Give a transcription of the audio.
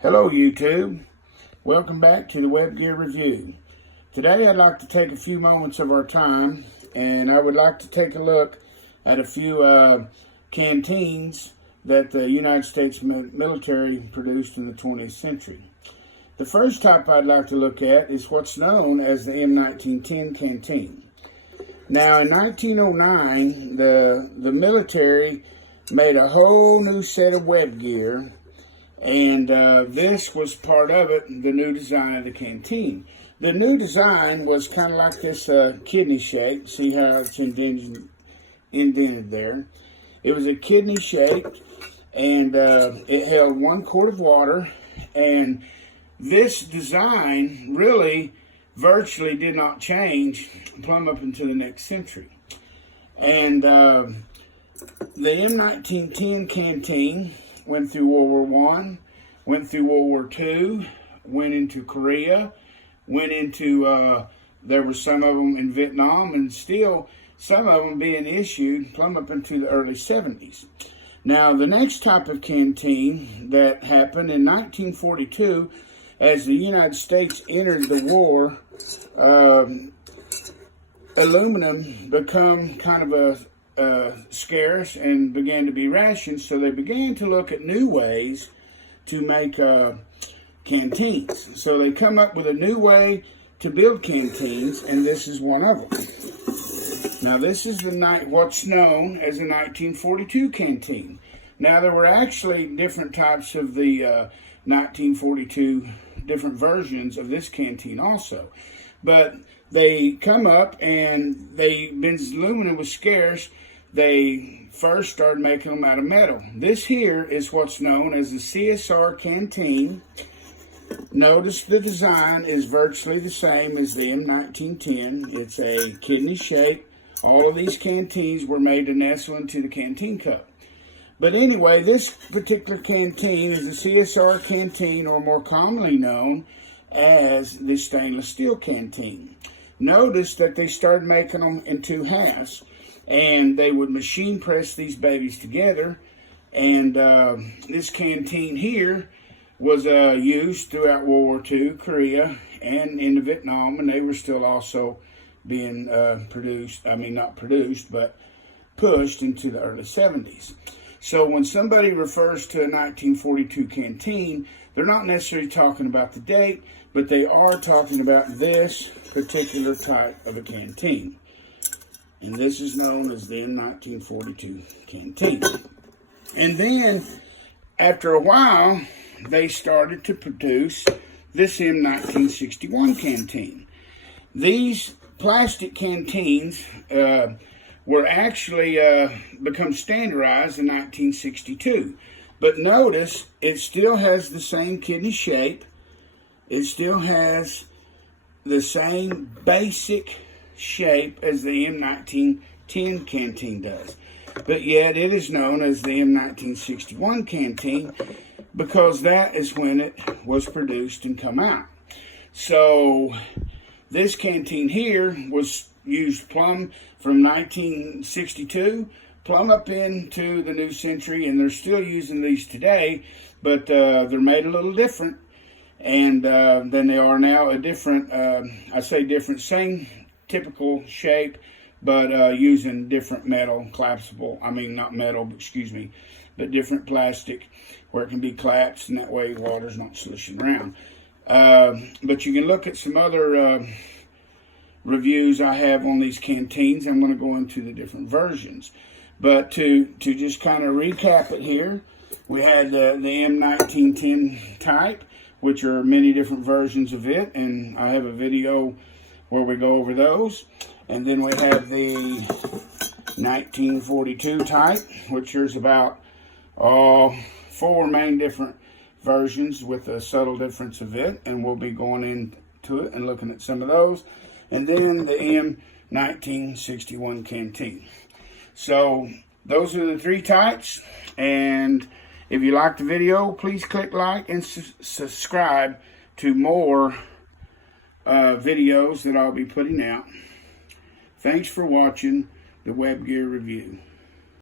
Hello YouTube, welcome back to the Web Gear Review. Today I'd like to take a few moments of our time and I would like to take a look at a few canteens that the United States military produced in the 20th century. The first type I'd like to look at is what's known as the M1910 Canteen. Now in 1909 the military made a whole new set of web gear, and this was part of it, the new design of the canteen. The new design was kind of like this kidney shape. See how it's indented there? It was a kidney shaped, and it held 1 quart of water. And this design really virtually did not change plumb up into the next century. And the M1910 Canteen went through World War I, went through World War II, went into Korea, went into, there were some of them in Vietnam, and still some of them being issued plumb up into the early 70s. Now, the next type of canteen that happened in 1942, as the United States entered the war, aluminum became kind of scarce and began to be rationed, so they began to look at new ways to make canteens. So they come up with a new way to build canteens, and this is one of them. Now this is what's known as the 1942 canteen. Now there were actually different types of the 1942, different versions of this canteen also, but they come up and since aluminum was scarce, they first started making them out of metal. This here is what's known as the Csr Canteen. Notice the design is virtually the same as the M1910. It's a kidney shape. All of these canteens were made to nestle into the canteen cup. But anyway, this particular canteen is the Csr Canteen, or more commonly known as the stainless steel canteen. Notice that they started making them in 2 halves, and they would machine press these babies together. And this canteen here was used throughout World War II, Korea, and into Vietnam, and they were still also being not produced, but pushed into the early 70s. So when somebody refers to a 1942 canteen, they're not necessarily talking about the date, but they are talking about this particular type of a canteen. And this is known as the M1942 Canteen. And then, after a while, they started to produce this M1961 Canteen. These plastic canteens were actually become standardized in 1962. But notice, it still has the same kidney shape. It still has the same basic shape as the M1910 Canteen does. But yet it is known as the M1961 Canteen because that is when it was produced and come out. So this canteen here was used plumb from 1962 plumb up into the new century, and they're still using these today, but they're made a little different and than they are now. A different, I say different, same typical shape, but using different metal, collapsible, not metal, but different plastic where it can be collapsed, and that way water's not slushing around. But you can look at some other reviews I have on these canteens. I'm going to go into the different versions. But to just kind of recap it here, we had the M1910 type, which are many different versions of it, and I have a video where we go over those. And then we have the 1942 type, which is about 4 main different versions with a subtle difference of it, and we'll be going into it and looking at some of those. And then the M1961 Canteen. So those are the 3 types, and if you like the video, please click like and subscribe to more videos that I'll be putting out. Thanks for watching the Web Gear Review.